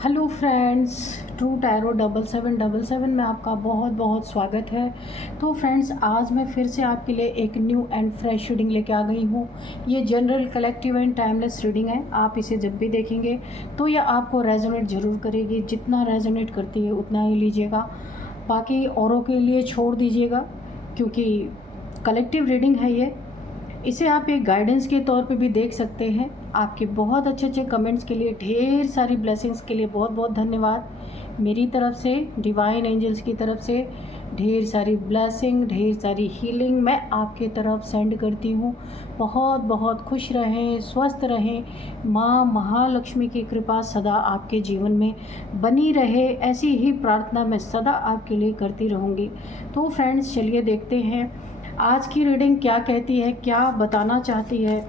Hello friends, true tarot 7777 में आपका बहुत बहुत स्वागत है। तो फ्रेंड्स, आज मैं फिर से आपके लिए एक न्यू एंड फ्रेश रीडिंग लेके आ गई हूँ। ये general, collective and timeless reading है। आप इसे जब भी देखेंगे तो ये आपको रेजोनेट ज़रूर करेगी। जितना रेजोनेट करती है उतना ही लीजिएगा, बाकी औरों के लिए छोड़ दीजिएगा, क्योंकि कलेक्टिव रीडिंग है ये। इसे आप एक गाइडेंस के तौर पे भी देख सकते हैं। आपके बहुत अच्छे अच्छे कमेंट्स के लिए, ढेर सारी ब्लेसिंग्स के लिए बहुत बहुत धन्यवाद। मेरी तरफ से, डिवाइन एंजल्स की तरफ से ढेर सारी ब्लेसिंग, ढेर सारी हीलिंग मैं आपके तरफ सेंड करती हूँ। बहुत बहुत खुश रहें, स्वस्थ रहें। माँ महालक्ष्मी की कृपा सदा आपके जीवन में बनी रहे, ऐसी ही प्रार्थना मैं सदा आपके लिए करती रहूँगी। तो फ्रेंड्स, चलिए देखते हैं आज की रीडिंग क्या कहती है, क्या बताना चाहती है,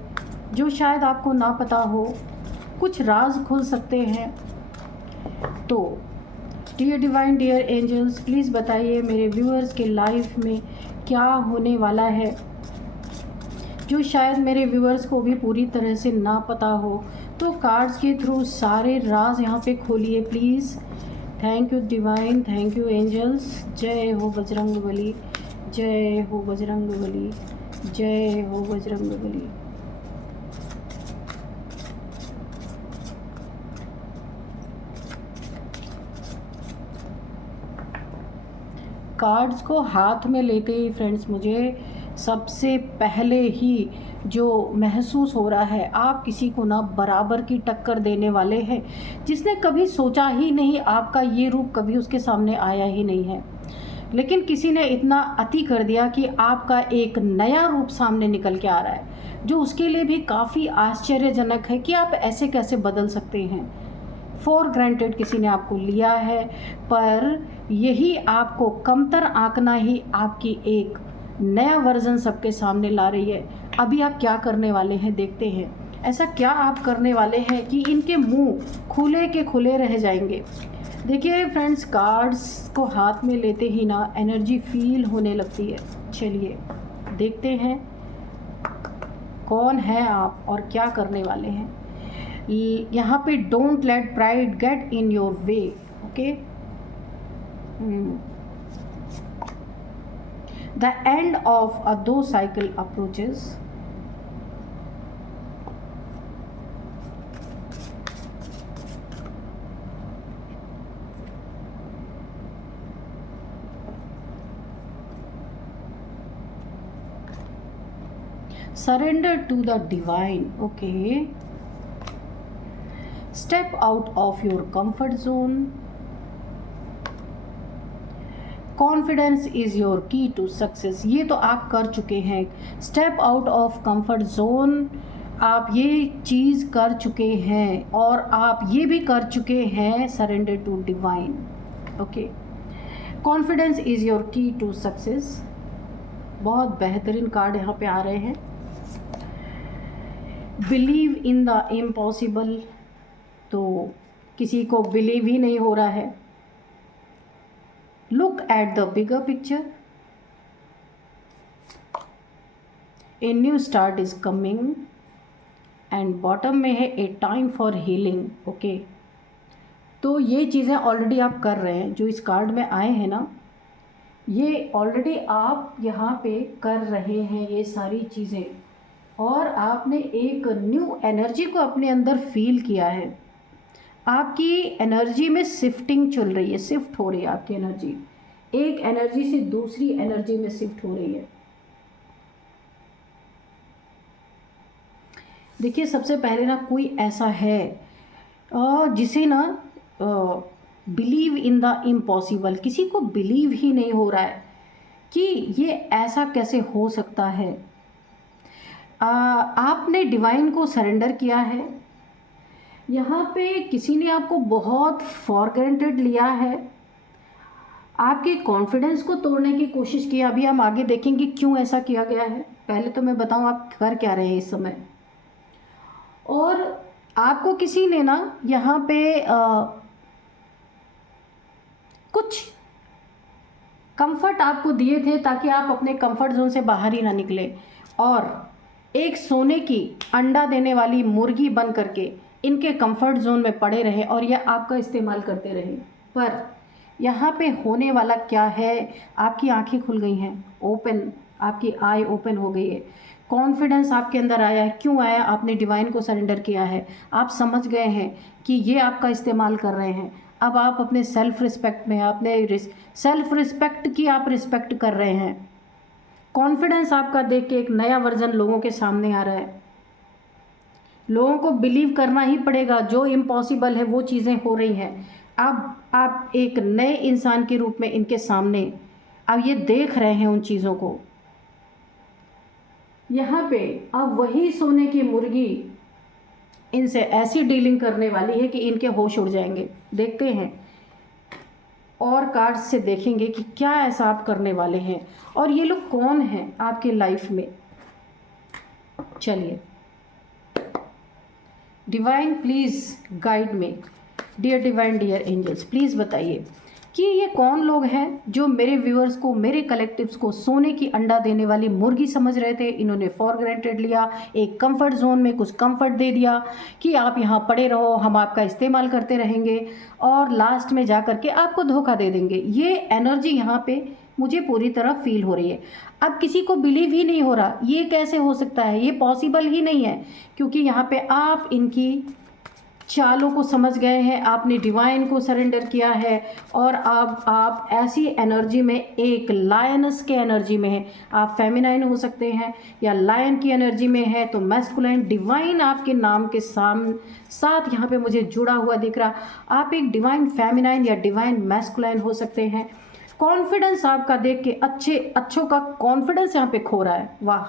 जो शायद आपको ना पता हो। कुछ राज खुल सकते हैं। तो dear divine, dear angels, please बताइए मेरे व्यूअर्स के लाइफ में क्या होने वाला है, जो शायद मेरे व्यूअर्स को भी पूरी तरह से ना पता हो। तो कार्ड्स के थ्रू सारे राज यहाँ पे खोलिए please. Thank you divine, thank you angels. जय हो बजरंगबली, जय हो बजरंगबली, जय हो बजरंगबली। कार्ड्स को हाथ में लेते ही फ्रेंड्स, मुझे सबसे पहले ही जो महसूस हो रहा है, आप किसी को ना बराबर की टक्कर देने वाले हैं, जिसने कभी सोचा ही नहीं, आपका ये रूप कभी उसके सामने आया ही नहीं है, लेकिन किसी ने इतना अति कर दिया कि आपका एक नया रूप सामने निकल के आ रहा है, जो उसके लिए भी काफ़ी आश्चर्यजनक है कि आप ऐसे कैसे बदल सकते हैं। फॉर ग्रांटेड किसी ने आपको लिया है, पर यही आपको कमतर आंकना ही आपकी एक नया वर्जन सबके सामने ला रही है। अभी आप क्या करने वाले हैं देखते हैं। ऐसा क्या आप करने वाले हैं कि इनके मुंह खुले के खुले रह जाएंगे। देखिए फ्रेंड्स, कार्ड्स को हाथ में लेते ही ना एनर्जी फील होने लगती है। चलिए देखते हैं कौन है आप और क्या करने वाले हैं। यहाँ पे don't let pride get in your way, okay. The end of a two cycle approaches. Surrender to the divine, okay. Step out of your comfort zone. Confidence is your key to success, ये तो आप कर चुके हैं। Step out of comfort zone, आप ये चीज़ कर चुके हैं, और आप ये भी कर चुके हैं surrender to divine, okay. Confidence is your key to success, बहुत बेहतरीन कार्ड यहाँ पे आ रहे हैं। बिलीव इन द इम्पॉसिबल, तो किसी को बिलीव ही नहीं हो रहा है। Look at the bigger picture, a new start is coming, and bottom में है ए टाइम फॉर हीलिंग, ओके। तो ये चीज़ें ऑलरेडी आप कर रहे हैं, जो इस कार्ड में आए हैं ना, ये ऑलरेडी आप यहाँ पे कर रहे हैं ये सारी चीज़ें, और आपने एक न्यू एनर्जी को अपने अंदर फील किया है। आपकी एनर्जी में शिफ्टिंग चल रही है, शिफ्ट हो रही है आपकी एनर्जी, एक एनर्जी से दूसरी एनर्जी में शिफ्ट हो रही है। देखिए, सबसे पहले ना कोई ऐसा है जिसे ना बिलीव इन द इम्पॉसिबल, किसी को बिलीव ही नहीं हो रहा है कि ये ऐसा कैसे हो सकता है। आपने डिवाइन को सरेंडर किया है। यहाँ पे किसी ने आपको बहुत फॉर ग्रांटेड लिया है, आपके कॉन्फिडेंस को तोड़ने की कोशिश की। अभी हम आगे देखेंगे क्यों ऐसा किया गया है। पहले तो मैं बताऊँ आप कर क्या रहे हैं इस समय। और आपको किसी ने ना यहाँ पे कुछ कंफर्ट आपको दिए थे, ताकि आप अपने कंफर्ट जोन से बाहर ही ना निकले, और एक सोने की अंडा देने वाली मुर्गी बन करके इनके कंफर्ट जोन में पड़े रहे और यह आपका इस्तेमाल करते रहे। पर यहाँ पे होने वाला क्या है, आपकी आंखें खुल गई हैं, ओपन, आपकी आई ओपन हो गई है, कॉन्फिडेंस आपके अंदर आया है। क्यों आया? आपने डिवाइन को सरेंडर किया है, आप समझ गए हैं कि ये आपका इस्तेमाल कर रहे हैं। अब आप अपने सेल्फ रिस्पेक्ट में, अपने सेल्फ रिस्पेक्ट की आप रिस्पेक्ट कर रहे हैं। कॉन्फिडेंस आपका देख के एक नया वर्जन लोगों के सामने आ रहा है। लोगों को बिलीव करना ही पड़ेगा, जो इम्पॉसिबल है वो चीज़ें हो रही हैं। अब आप एक नए इंसान के रूप में इनके सामने अब ये देख रहे हैं उन चीज़ों को। यहाँ पे अब वही सोने की मुर्गी इनसे ऐसी डीलिंग करने वाली है कि इनके होश उड़ जाएंगे। देखते हैं और कार्ड्स से देखेंगे कि क्या ऐसा आप करने वाले हैं और ये लोग कौन हैं आपके लाइफ में। चलिए, divine please guide me, dear divine, dear angels, please बताइए कि ये कौन लोग हैं जो मेरे व्यूअर्स को, मेरे कलेक्टिव्स को सोने की अंडा देने वाली मुर्गी समझ रहे थे। इन्होंने फॉर ग्रांटेड लिया, एक कंफर्ट जोन में कुछ कंफर्ट दे दिया कि आप यहाँ पड़े रहो, हम आपका इस्तेमाल करते रहेंगे और लास्ट में जा कर के आपको धोखा दे देंगे। ये एनर्जी यहाँ पे मुझे पूरी तरह फील हो रही है। अब किसी को बिलीव ही नहीं हो रहा, ये कैसे हो सकता है, ये पॉसिबल ही नहीं है, क्योंकि यहाँ पे आप इनकी चालों को समझ गए हैं, आपने डिवाइन को सरेंडर किया है और अब आप ऐसी एनर्जी में, एक लायनस के एनर्जी में है। आप फेमिनाइन हो सकते हैं या लायन की एनर्जी में है तो मैस्कुलाइन। डिवाइन आपके नाम के साथ यहाँ पे मुझे जुड़ा हुआ दिख रहा। आप एक डिवाइन फेमिनाइन या डिवाइन मैस्कुलाइन हो सकते हैं। कॉन्फिडेंस आपका देख के अच्छों का कॉन्फिडेंस यहाँ पे खो रहा है। वाह,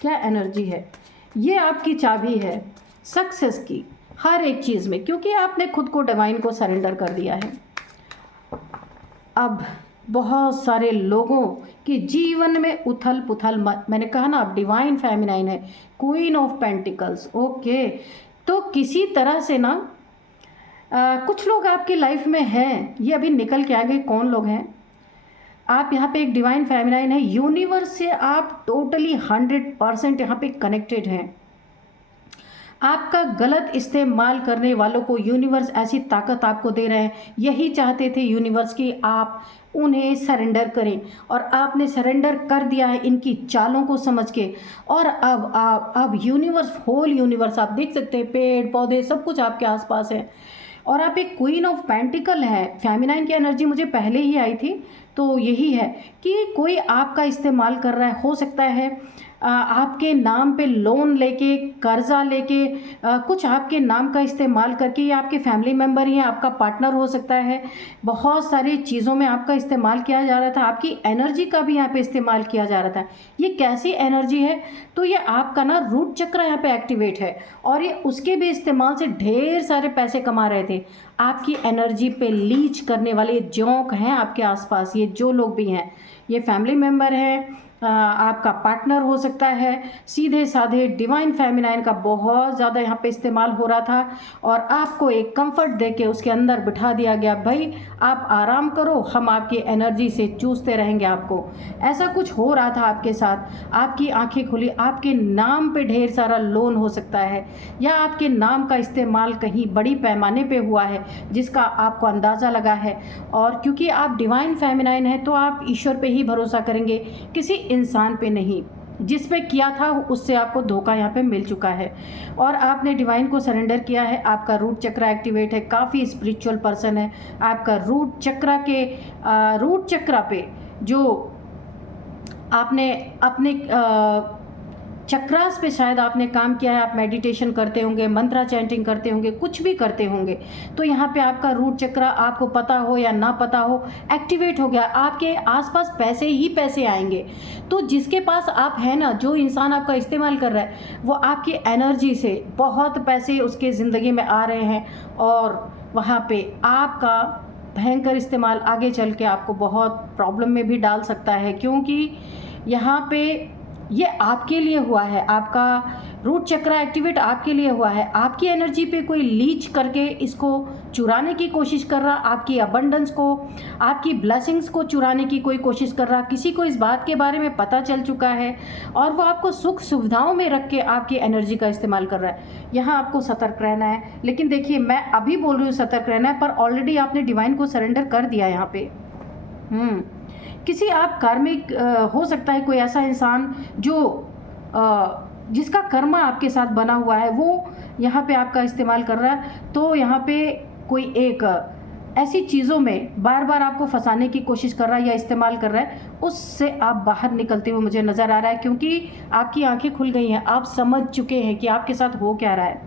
क्या एनर्जी है। ये आपकी चाबी है सक्सेस की हर एक चीज़ में, क्योंकि आपने खुद को डिवाइन को सरेंडर कर दिया है। अब बहुत सारे लोगों के जीवन में उथल पुथल, मैंने कहा ना, अब डिवाइन फेमिनाइन है, क्वीन ऑफ पेंटिकल्स। ओके, तो किसी तरह से ना कुछ लोग आपकी लाइफ में हैं, ये अभी निकल के आ गए। कौन लोग हैं? आप यहाँ पे एक डिवाइन फेमिनाइन है, यूनिवर्स से आप टोटली 100% यहाँ पे कनेक्टेड हैं। आपका गलत इस्तेमाल करने वालों को यूनिवर्स ऐसी ताकत आपको दे रहे हैं। यही चाहते थे यूनिवर्स की आप उन्हें सरेंडर करें और आपने सरेंडर कर दिया है इनकी चालों को समझ के। और अब यूनिवर्स, होल यूनिवर्स आप देख सकते हैं, पेड़ पौधे सब कुछ आपके आसपास है। और आप एक क्वीन ऑफ पेंटिकल है। फेमिनाइन की एनर्जी मुझे पहले ही आई थी, तो यही है कि कोई आपका इस्तेमाल कर रहा है। हो सकता है आपके नाम पे लोन लेके, कर्जा लेके, कुछ आपके नाम का इस्तेमाल करके, ये आपके फैमिली मेम्बर ही हैं, आपका पार्टनर हो सकता है। बहुत सारी चीज़ों में आपका इस्तेमाल किया जा रहा था, आपकी एनर्जी का भी यहाँ पे इस्तेमाल किया जा रहा था। ये कैसी एनर्जी है? तो ये आपका ना रूट चक्र यहाँ पे एक्टिवेट है और ये उसके भी इस्तेमाल से ढेर सारे पैसे कमा रहे थे। आपकी एनर्जी पे लीच करने वाले जोंक हैं आपके आसपास। ये जो लोग भी हैं, ये फैमिली मेम्बर हैं, आपका पार्टनर हो सकता है। सीधे साधे डिवाइन फेमिनाइन का बहुत ज़्यादा यहाँ पे इस्तेमाल हो रहा था और आपको एक कंफर्ट देके उसके अंदर बिठा दिया गया, भाई आप आराम करो, हम आपकी एनर्जी से चूसते रहेंगे आपको। ऐसा कुछ हो रहा था आपके साथ। आपकी आंखें खुली, आपके नाम पे ढेर सारा लोन हो सकता है या आपके नाम का इस्तेमाल कहीं बड़ी पैमाने पे हुआ है जिसका आपको अंदाज़ा लगा है। और क्योंकि आप डिवाइन फेमिनाइन हैं तो आप ईश्वर पे ही भरोसा करेंगे, किसी इंसान पे नहीं। जिस पे किया था उससे आपको धोखा यहाँ पे मिल चुका है और आपने डिवाइन को सरेंडर किया है। आपका रूट चक्र एक्टिवेट है, काफ़ी स्पिरिचुअल पर्सन है। आपका रूट चक्र पे जो आपने अपने चक्रास पे शायद आपने काम किया है। आप मेडिटेशन करते होंगे, मंत्रा चैंटिंग करते होंगे, कुछ भी करते होंगे, तो यहाँ पे आपका रूट चक्र, आपको पता हो या ना पता हो, एक्टिवेट हो गया। आपके आसपास पैसे ही पैसे आएंगे। तो जिसके पास आप हैं ना, जो इंसान आपका इस्तेमाल कर रहा है, वो आपकी एनर्जी से बहुत पैसे उसके ज़िंदगी में आ रहे हैं और वहाँ पे आपका भयंकर इस्तेमाल आगे चल के आपको बहुत प्रॉब्लम में भी डाल सकता है। क्योंकि यहाँ पे ये आपके लिए हुआ है, आपका रूट चक्रा एक्टिवेट आपके लिए हुआ है। आपकी एनर्जी पे कोई लीच करके इसको चुराने की कोशिश कर रहा, आपकी अबंडेंस को, आपकी ब्लेसिंग्स को चुराने की कोई कोशिश कर रहा। किसी को इस बात के बारे में पता चल चुका है और वो आपको सुख सुविधाओं में रख के आपकी एनर्जी का इस्तेमाल कर रहा है। यहाँ आपको सतर्क रहना है। लेकिन देखिए, मैं अभी बोल रही हूँ सतर्क रहना है, पर ऑलरेडी आपने डिवाइन को सरेंडर कर दिया यहाँ पे। किसी आप कार्मिक हो सकता है कोई ऐसा इंसान जो जिसका कर्मा आपके साथ बना हुआ है, वो यहाँ पे आपका इस्तेमाल कर रहा है। तो यहाँ पे कोई एक ऐसी चीज़ों में बार बार आपको फंसाने की कोशिश कर रहा है या इस्तेमाल कर रहा है, उससे आप बाहर निकलते हुए मुझे नज़र आ रहा है, क्योंकि आपकी आंखें खुल गई हैं। आप समझ चुके हैं कि आपके साथ हो क्या रहा है।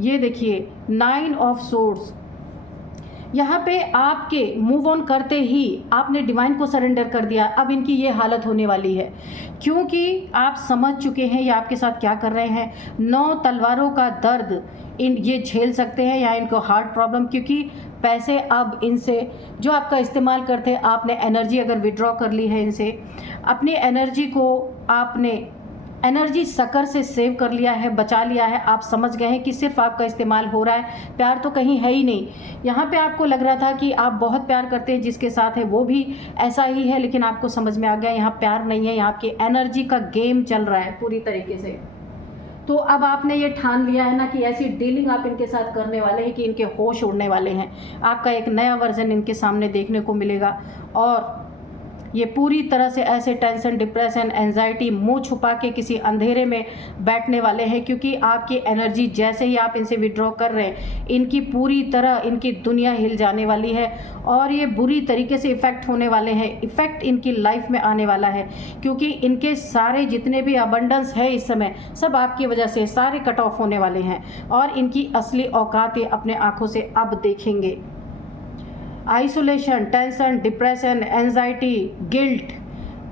ये देखिए 9 ऑफ सोर्ड्स, यहाँ पे आपके मूव ऑन करते ही आपने डिवाइन को सरेंडर कर दिया। अब इनकी ये हालत होने वाली है, क्योंकि आप समझ चुके हैं ये आपके साथ क्या कर रहे हैं। 9 तलवारों का दर्द ये झेल सकते हैं, या इनको हार्ट प्रॉब्लम, क्योंकि पैसे अब इनसे जो आपका इस्तेमाल करते हैं, आपने एनर्जी अगर विड्रॉ कर ली है इनसे, अपनी एनर्जी को आपने एनर्जी सकर से सेव कर लिया है, बचा लिया है। आप समझ गए हैं कि सिर्फ आपका इस्तेमाल हो रहा है, प्यार तो कहीं है ही नहीं। यहाँ पे आपको लग रहा था कि आप बहुत प्यार करते हैं, जिसके साथ है वो भी ऐसा ही है, लेकिन आपको समझ में आ गया यहाँ प्यार नहीं है, यहाँ आपकी एनर्जी का गेम चल रहा है पूरी तरीके से। तो अब आपने ये ठान लिया है ना कि ऐसी डीलिंग आप इनके साथ करने वाले हैं कि इनके होश उड़ने वाले हैं। आपका एक नया वर्जन इनके सामने देखने को मिलेगा, और ये पूरी तरह से ऐसे टेंशन, डिप्रेशन, एंजाइटी मुंह छुपा के किसी अंधेरे में बैठने वाले हैं, क्योंकि आपकी एनर्जी जैसे ही आप इनसे विड्रॉ कर रहे हैं, इनकी पूरी तरह इनकी दुनिया हिल जाने वाली है, और ये बुरी तरीके से इफ़ेक्ट होने वाले हैं। इफ़ेक्ट इनकी लाइफ में आने वाला है, क्योंकि इनके सारे जितने भी अबंडेंस है इस समय, सब आपकी वजह से सारे कट ऑफ होने वाले हैं, और इनकी असली औकात ये अपने आँखों से अब देखेंगे। Isolation, tension, depression, anxiety, guilt,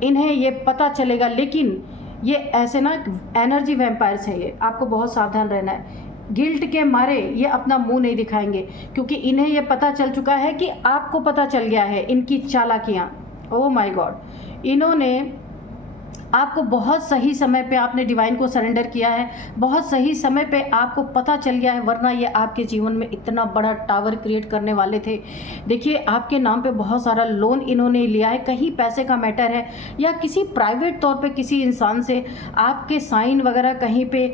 इन्हें ये पता चलेगा। लेकिन ये ऐसे ना एनर्जी वैम्पायर्स हैं, ये आपको बहुत सावधान रहना है। गिल्ट के मारे ये अपना मुंह नहीं दिखाएंगे, क्योंकि इन्हें ये पता चल चुका है कि आपको पता चल गया है इनकी चालाकियाँ। ओह माय गॉड, इन्होंने आपको बहुत सही समय पे आपने डिवाइन को सरेंडर किया है, बहुत सही समय पे आपको पता चल गया है, वरना ये आपके जीवन में इतना बड़ा टावर क्रिएट करने वाले थे। देखिए, आपके नाम पे बहुत सारा लोन इन्होंने लिया है, कहीं पैसे का मैटर है, या किसी प्राइवेट तौर पे किसी इंसान से आपके साइन वगैरह कहीं पे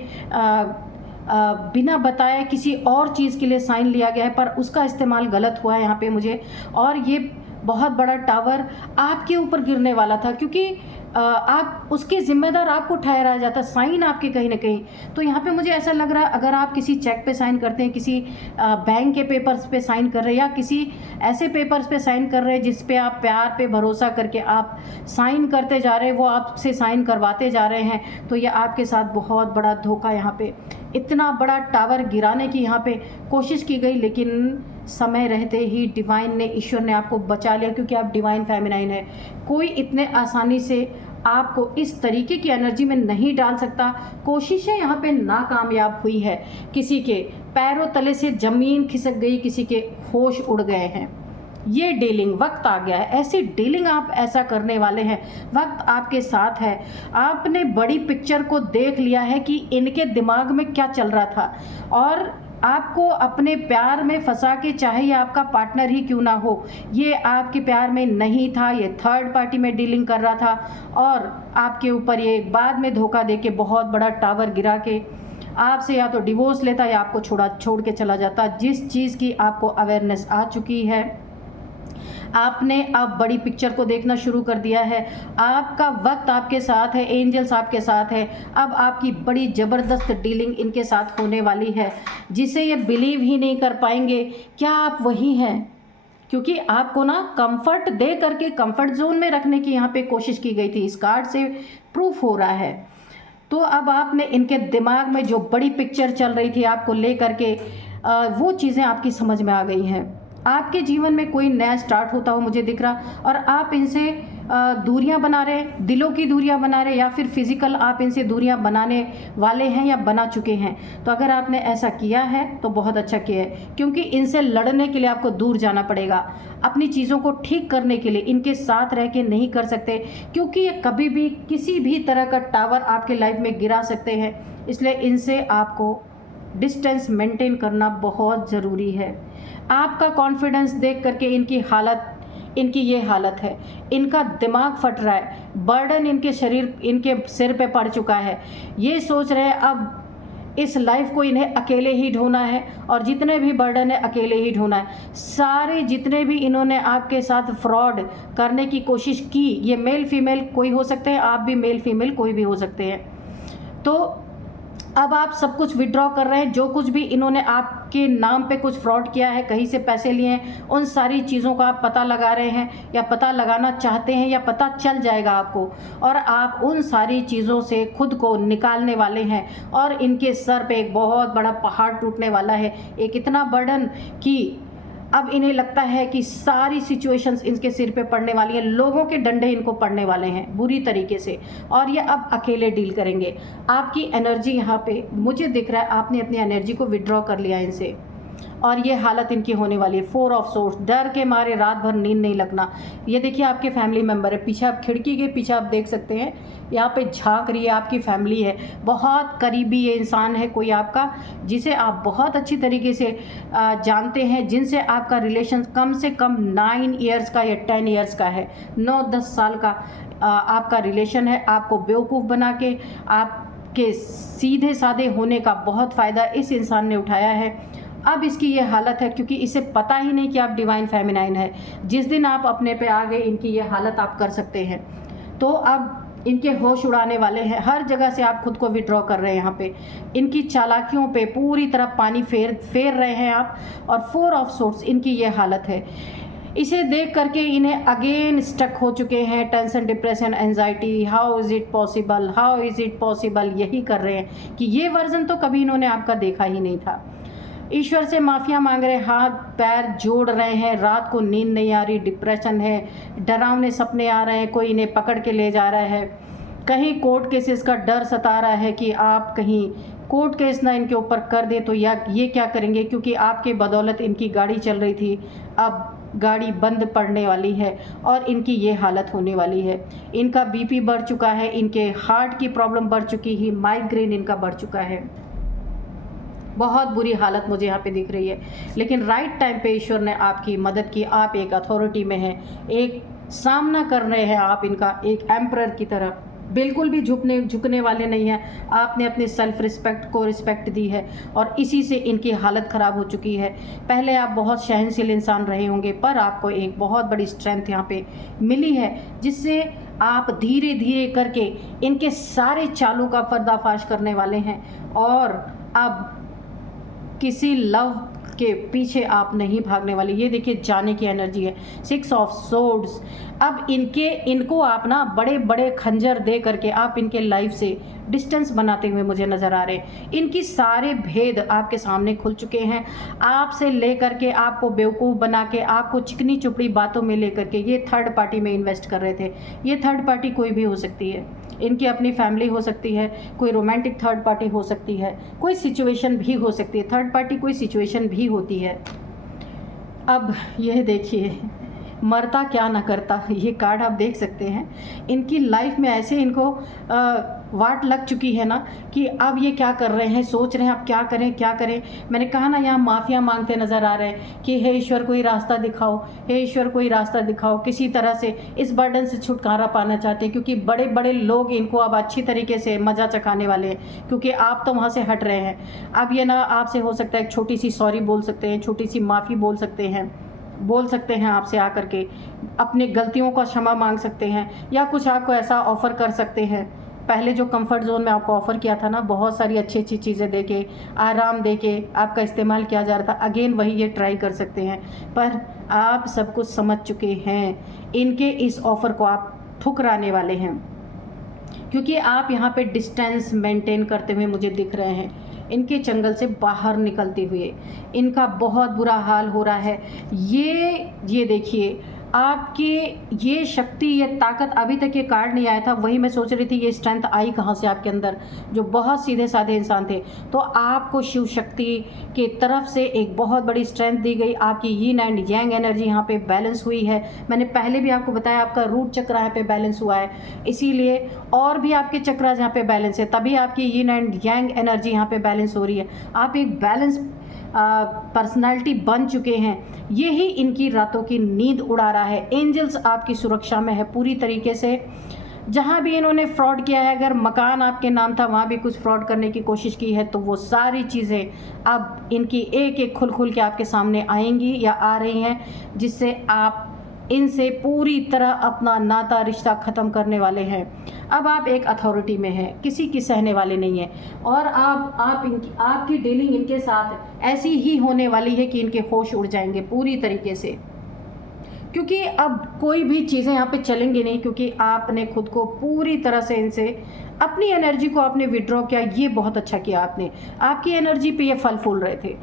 बिना बताए किसी और चीज़ के लिए साइन लिया गया है, पर उसका इस्तेमाल गलत हुआ है यहाँ पे मुझे। और ये बहुत बड़ा टावर आपके ऊपर गिरने वाला था, क्योंकि आप उसके ज़िम्मेदार आपको ठहराया जाता, साइन आपके कहीं ना कहीं। तो यहाँ पे मुझे ऐसा लग रहा है, अगर आप किसी चेक पे साइन करते हैं, किसी बैंक के पेपर्स पे साइन कर रहे हैं, या किसी ऐसे पेपर्स पे साइन कर रहे हैं जिस पे आप प्यार पे भरोसा करके आप साइन करते जा रहे हैं, वो आपसे साइन करवाते जा रहे हैं, तो ये आपके साथ बहुत बड़ा धोखा। यहाँ पे इतना बड़ा टावर गिराने की यहाँ पे कोशिश की गई, लेकिन समय रहते ही डिवाइन ने, ईश्वर ने आपको बचा लिया, क्योंकि आप डिवाइन फेमिनाइन है। कोई इतने आसानी से आपको इस तरीके की एनर्जी में नहीं डाल सकता। कोशिशें यहाँ पे नाकामयाब हुई है, किसी के पैरों तले से ज़मीन खिसक गई, किसी के होश उड़ गए हैं। ये डीलिंग, वक्त आ गया है, ऐसी डीलिंग आप ऐसा करने वाले हैं, वक्त आपके साथ है। आपने बड़ी पिक्चर को देख लिया है कि इनके दिमाग में क्या चल रहा था, और आपको अपने प्यार में फंसा के, चाहे ये आपका पार्टनर ही क्यों ना हो, ये आपके प्यार में नहीं था, ये थर्ड पार्टी में डीलिंग कर रहा था, और आपके ऊपर ये बाद में धोखा दे के बहुत बड़ा टावर गिरा के आपसे या तो डिवोर्स लेता या आपको छोड़ के चला जाता। जिस चीज़ की आपको अवेयरनेस आ चुकी है, आपने अब बड़ी पिक्चर को देखना शुरू कर दिया है। आपका वक्त आपके साथ है, एंजल्स आपके साथ है। अब आपकी बड़ी ज़बरदस्त डीलिंग इनके साथ होने वाली है, जिसे ये बिलीव ही नहीं कर पाएंगे क्या आप वही हैं, क्योंकि आपको ना कंफर्ट दे करके कंफर्ट जोन में रखने की यहाँ पे कोशिश की गई थी। इस कार्ड से प्रूफ हो रहा है। तो अब आपने इनके दिमाग में जो बड़ी पिक्चर चल रही थी आपको ले करके, वो चीज़ें आपकी समझ में आ गई हैं। आपके जीवन में कोई नया स्टार्ट होता हो मुझे दिख रहा, और आप इनसे दूरियां बना रहे, दिलों की दूरियां बना रहे, या फिर फिजिकल आप इनसे दूरियां बनाने वाले हैं या बना चुके हैं। तो अगर आपने ऐसा किया है तो बहुत अच्छा किया है, क्योंकि इनसे लड़ने के लिए आपको दूर जाना पड़ेगा। अपनी चीज़ों को ठीक करने के लिए इनके साथ रह के नहीं कर सकते, क्योंकि ये कभी भी किसी भी तरह का टावर आपके लाइफ में गिरा सकते हैं। इसलिए इनसे आपको डिस्टेंस मेंटेन करना बहुत ज़रूरी है। आपका कॉन्फिडेंस देख करके इनकी ये हालत है, इनका दिमाग फट रहा है, बर्डन इनके सिर पे पड़ चुका है। ये सोच रहे हैं अब इस लाइफ को इन्हें अकेले ही ढोना है, और जितने भी बर्डन है अकेले ही ढोना है। सारे जितने भी इन्होंने आपके साथ फ्रॉड करने की कोशिश की, ये मेल फीमेल कोई हो सकते हैं, आप भी मेल फीमेल कोई भी हो सकते हैं। तो अब आप सब कुछ विड्रॉ कर रहे हैं। जो कुछ भी इन्होंने आपके नाम पे कुछ फ्रॉड किया है, कहीं से पैसे लिए हैं, उन सारी चीज़ों का आप पता लगा रहे हैं, या पता लगाना चाहते हैं, या पता चल जाएगा आपको, और आप उन सारी चीज़ों से खुद को निकालने वाले हैं। और इनके सर पे एक बहुत बड़ा पहाड़ टूटने वाला है, एक इतना बर्डन कि अब इन्हें लगता है कि सारी सिचुएशंस इनके सिर पे पड़ने वाली हैं, लोगों के डंडे इनको पड़ने वाले हैं बुरी तरीके से, और ये अब अकेले डील करेंगे। आपकी एनर्जी यहाँ पे मुझे दिख रहा है, आपने अपनी एनर्जी को विड्रॉ कर लिया इनसे, और ये हालत इनकी होने वाली है। 4 ऑफ सोर्स, डर के मारे रात भर नींद नहीं लगना। ये देखिए आपके फैमिली मेम्बर है, पीछे आप खिड़की के पीछे आप देख सकते हैं, यहाँ पे झांक रही है आपकी फैमिली है। बहुत करीबी ये इंसान है कोई आपका, जिसे आप बहुत अच्छी तरीके से जानते हैं, जिनसे आपका रिलेशन कम से कम 9 ईयर्स का या 10 ईयर्स का है, 9-10 साल का आपका रिलेशन है। आपको बेवकूफ़ बना के आपके सीधे साधे होने का बहुत फ़ायदा इस इंसान ने उठाया है। अब इसकी ये हालत है, क्योंकि इसे पता ही नहीं कि आप डिवाइन फेमिनाइन है। जिस दिन आप अपने पे आ गए, इनकी ये हालत आप कर सकते हैं। तो अब इनके होश उड़ाने वाले हैं, हर जगह से आप खुद को विड्रॉ कर रहे हैं। यहाँ पे इनकी चालाकियों पे पूरी तरह पानी फेर रहे हैं आप, और 4 ऑफ सोर्ट्स इनकी ये हालत है। इसे देख करके इन्हें अगेन स्टक हो चुके हैं, tension, depression, anxiety, how is it possible, how is it possible, यही कर रहे हैं कि ये वर्जन तो कभी इन्होंने आपका देखा ही नहीं था। ईश्वर से माफ़िया मांग रहे, हाथ पैर जोड़ रहे हैं, रात को नींद नहीं आ रही, डिप्रेशन है, डरावने सपने आ रहे हैं, कोई इन्हें पकड़ के ले जा रहा है, कहीं कोर्ट केसेस का डर सता रहा है कि आप कहीं कोर्ट केस ना इनके ऊपर कर दे तो या ये क्या करेंगे, क्योंकि आपके बदौलत इनकी गाड़ी चल रही थी, अब गाड़ी बंद पड़ने वाली है और इनकी ये हालत होने वाली है। इनका बीपी बढ़ चुका है, इनके हार्ट की प्रॉब्लम बढ़ चुकी है, माइग्रेन इनका बढ़ चुका है, बहुत बुरी हालत मुझे यहाँ पे दिख रही है। लेकिन राइट टाइम पे ईश्वर ने आपकी मदद की, आप एक अथॉरिटी में हैं, एक सामना कर रहे हैं आप इनका, एक एम्परर की तरह, बिल्कुल भी झुकने वाले नहीं हैं। आपने अपने सेल्फ रिस्पेक्ट को रिस्पेक्ट दी है, और इसी से इनकी हालत ख़राब हो चुकी है। पहले आप बहुत सहनशील इंसान रहे होंगे, पर आपको एक बहुत बड़ी स्ट्रेंथ यहाँ पे मिली है, जिससे आप धीरे धीरे करके इनके सारे चालों का पर्दाफाश करने वाले हैं, और अब किसी लव के पीछे आप नहीं भागने वाले। ये देखिए जाने की एनर्जी है, 6 ऑफ सोर्ड्स। अब इनको आप ना बड़े बड़े खंजर दे करके आप इनके लाइफ से डिस्टेंस बनाते हुए मुझे नज़र आ रहे हैं। इनकी सारे भेद आपके सामने खुल चुके हैं, आपसे ले करके आपको बेवकूफ़ बना के, आपको चिकनी चुपड़ी बातों में ले करके ये थर्ड पार्टी में इन्वेस्ट कर रहे थे। ये थर्ड पार्टी कोई भी हो सकती है, इनकी अपनी फैमिली हो सकती है, कोई रोमांटिक थर्ड पार्टी हो सकती है, कोई सिचुएशन भी हो सकती है, थर्ड पार्टी कोई सिचुएशन भी होती है। अब यह देखिए, मरता क्या ना करता, ये कार्ड आप देख सकते हैं। इनकी लाइफ में ऐसे इनको वाट लग चुकी है ना कि अब ये क्या कर रहे हैं, सोच रहे हैं अब क्या करें क्या करें। मैंने कहा ना, यहाँ माफिया मांगते नज़र आ रहे हैं कि हे ईश्वर कोई रास्ता दिखाओ, हे ईश्वर कोई रास्ता दिखाओ। किसी तरह से इस बर्डन से छुटकारा पाना चाहते हैं, क्योंकि बड़े बड़े लोग इनको अब अच्छी तरीके से मज़ा चखाने वाले हैं, क्योंकि आप तो वहाँ से हट रहे हैं। अब ये ना आपसे हो सकता है एक छोटी सी सॉरी बोल सकते हैं, छोटी सी माफ़ी बोल सकते हैं आपसे आकर के, अपनी गलतियों का क्षमा मांग सकते हैं, या कुछ आपको ऐसा ऑफ़र कर सकते हैं। पहले जो कंफर्ट जोन में आपको ऑफ़र किया था ना, बहुत सारी अच्छी अच्छी चीज़ें देके, आराम देके आपका इस्तेमाल किया जा रहा था, अगेन वही ये ट्राई कर सकते हैं। पर आप सब कुछ समझ चुके हैं, इनके इस ऑफ़र को आप ठुकराने वाले हैं, क्योंकि आप यहाँ पे डिस्टेंस मेंटेन करते हुए मुझे दिख रहे हैं। इनके जंगल से बाहर निकलते हुए इनका बहुत बुरा हाल हो रहा है। ये देखिए, आपकी ये शक्ति, ये ताकत, अभी तक ये कार्ड नहीं आया था, वही मैं सोच रही थी ये स्ट्रेंथ आई कहाँ से आपके अंदर, जो बहुत सीधे साधे इंसान थे। तो आपको शिव शक्ति की तरफ से एक बहुत बड़ी स्ट्रेंथ दी गई। आपकी यीन एंड यांग एनर्जी यहाँ पे बैलेंस हुई है। मैंने पहले भी आपको बताया आपका रूट चक्र यहाँ पे बैलेंस हुआ है, इसीलिए और भी आपके चक्रास यहाँ पे बैलेंस है, तभी आपकी यीन एंड यांग एनर्जी यहाँ पे बैलेंस हो रही है। आप एक बैलेंस पर्सनालिटी बन चुके हैं। यही इनकी रातों की नींद उड़ा रहा है। एंजल्स आपकी सुरक्षा में है पूरी तरीके से। जहाँ भी इन्होंने फ्रॉड किया है, अगर मकान आपके नाम था वहाँ भी कुछ फ्रॉड करने की कोशिश की है, तो वो सारी चीज़ें अब इनकी एक एक खुल खुल के आपके सामने आएंगी या आ रही हैं, जिससे आप इनसे पूरी तरह अपना नाता रिश्ता ख़त्म करने वाले हैं। अब आप एक अथॉरिटी में हैं, किसी की सहने वाले नहीं हैं, और आपकी डीलिंग इनके साथ ऐसी ही होने वाली है कि इनके होश उड़ जाएंगे पूरी तरीके से, क्योंकि अब कोई भी चीज़ें यहाँ पे चलेंगी नहीं, क्योंकि आपने खुद को पूरी तरह से इनसे अपनी एनर्जी को आपने विड्रॉ किया। ये बहुत अच्छा किया आपने, आपकी एनर्जी पे ये फल फूल रहे थे।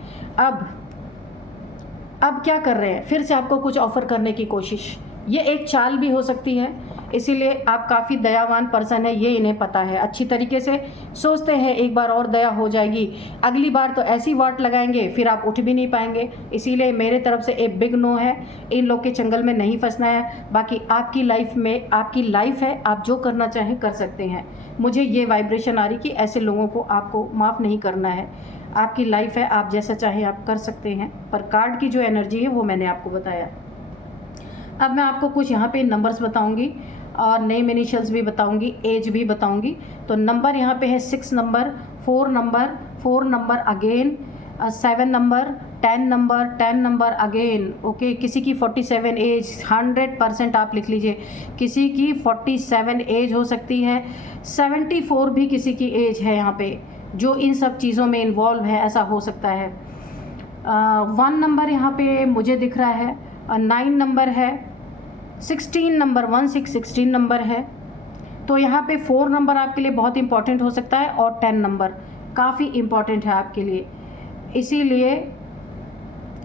अब क्या कर रहे हैं, फिर से आपको कुछ ऑफ़र करने की कोशिश। ये एक चाल भी हो सकती है, इसीलिए आप काफ़ी दयावान पर्सन है, ये इन्हें पता है। अच्छी तरीके से सोचते हैं एक बार और दया हो जाएगी, अगली बार तो ऐसी वाट लगाएंगे फिर आप उठ भी नहीं पाएंगे। इसीलिए मेरे तरफ से एक बिग नो है, इन लोग के चंगल में नहीं फंसना है। बाकी आपकी लाइफ में आपकी लाइफ है, आप जो करना चाहें कर सकते हैं। मुझे ये वाइब्रेशन आ रही कि ऐसे लोगों को आपको माफ़ नहीं करना है। आपकी लाइफ है, आप जैसा चाहें आप कर सकते हैं, पर कार्ड की जो एनर्जी है वो मैंने आपको बताया। अब मैं आपको कुछ यहाँ पे नंबर्स बताऊंगी और नेम इनिशियल्स भी बताऊंगी, एज भी बताऊंगी। तो नंबर यहाँ पे है 6 number, 4 number again, 7 number, 10 number again. Okay, किसी की 47 एज, 100% आप लिख लीजिए, किसी की 47 एज हो सकती है, 74 भी किसी की एज है यहाँ पे, जो इन सब चीज़ों में इन्वॉल्व है, ऐसा हो सकता है। 1 नंबर यहाँ पे मुझे दिख रहा है, 9 नंबर है, 16 नंबर 16 नंबर है। तो यहाँ पे 4 नंबर आपके लिए बहुत इंपॉर्टेंट हो सकता है, और 10 नंबर काफ़ी इम्पॉर्टेंट है आपके लिए। इसीलिए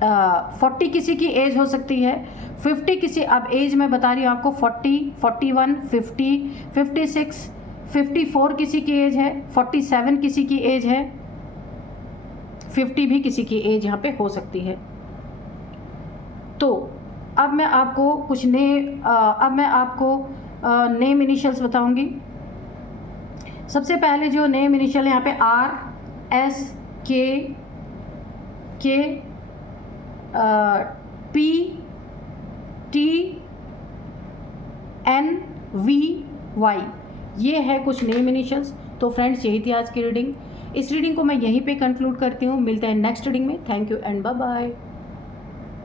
40 किसी की एज हो सकती है, 50 किसी, अब एज मैं बता रही हूँ आपको, 40, 41, 50, 56, 54 किसी की एज है, 47 किसी की एज है, 50 भी किसी की एज यहाँ पे हो सकती है। तो अब मैं आपको कुछ नेम इनिशियल्स बताऊंगी। सबसे पहले जो नेम इनिशियल यहाँ पे R, S, K, P, T, N, V, Y, ये है कुछ नेम इनिशियल्स। तो फ्रेंड्स, यही थी आज की रीडिंग। इस रीडिंग को मैं यहीं पे कंक्लूड करती हूँ। मिलते हैं नेक्स्ट रीडिंग में। Thank you and bye bye.